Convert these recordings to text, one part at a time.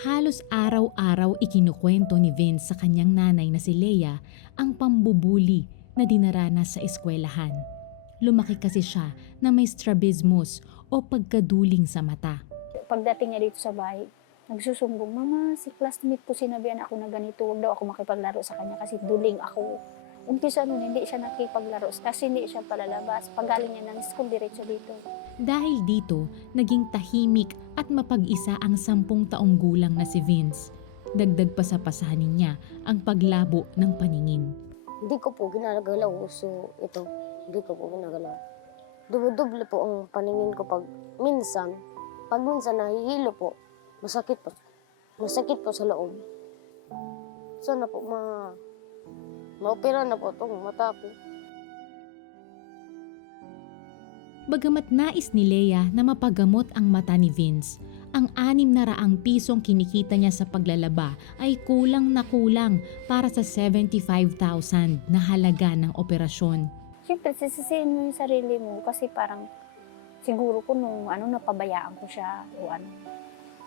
Halos araw-araw ikinukwento ni Vince sa kanyang nanay na si Leia ang pambubuli na dinaranas sa eskwelahan. Lumaki kasi siya na may strabismus o pagkaduling sa mata. Pagdating niya dito sa bahay, nagsusumbong, "Mama, si classmate ko sinabihan ako na ganito, huwag daw ako makipaglaro sa kanya kasi duling ako." Umpisa nun, hindi siya nakipaglaro kasi hindi siya palalabas. Pagaling niya ng school, diretso dito. Dahil dito, naging tahimik at mapag-isa ang 10 taong gulang na si Vince. Dagdag pa sa pasanin niya ang paglabo ng paningin. Hindi ko po ginagalaw. So, ito, hindi ko po ginagalaw. Duble po ang paningin ko pag minsan nahihilo po, masakit po. Masakit po sa loob. Sana po maopera na po itong mata ko. Bagamat nais ni Leia na mapagamot ang mata ni Vince, ang 600 pisong kinikita niya sa paglalaba ay kulang na kulang para sa 75,000 na halaga ng operasyon. Siyempre, sisisihin mo yung sarili mo kasi parang siguro ko nung napabayaan ko siya o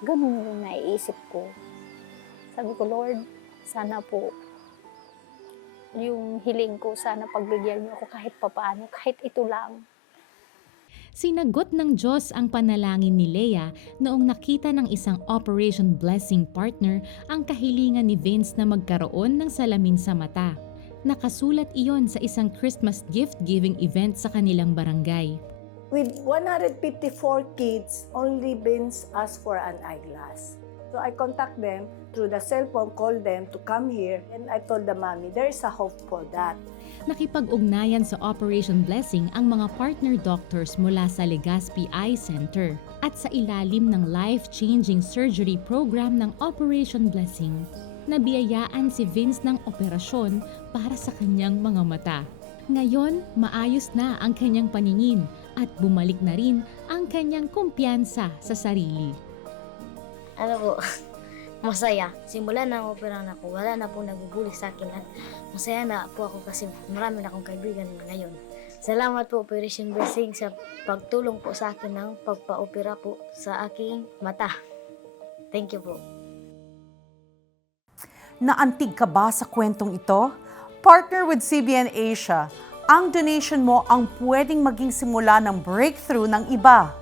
ganun yung naiisip ko. Sabi ko, Lord, sana po yung hiling ko, sana pagbigyan niyo ako kahit papaano, kahit ito lang. Sinagot ng Diyos ang panalangin ni Leia noong nakita ng isang Operation Blessing partner ang kahilingan ni Vince na magkaroon ng salamin sa mata. Nakasulat iyon sa isang Christmas gift-giving event sa kanilang barangay. With 154 kids, only Vince asked for an eyeglass. So I contact them through the cell phone, call them to come here, and I told the mommy, there is a hope for that. Nakipag-ugnayan sa Operation Blessing ang mga partner doctors mula sa Legazpi Eye Center at sa ilalim ng life-changing surgery program ng Operation Blessing, nabiyayaan si Vince ng operasyon para sa kanyang mga mata. Ngayon, maayos na ang kanyang paningin at bumalik na rin ang kanyang kumpiyansa sa sarili. Masaya. Simula na opera na ako, wala na po nagbubuli sa akin at masaya na po ako kasi marami na akong kaibigan ngayon. Salamat po Operation Blessing sa pagtulong po sa akin ng pagpa-opera po sa aking mata. Thank you po. Naantig ka ba sa kwentong ito? Partner with CBN Asia. Ang donation mo ang pwedeng maging simula ng breakthrough ng iba.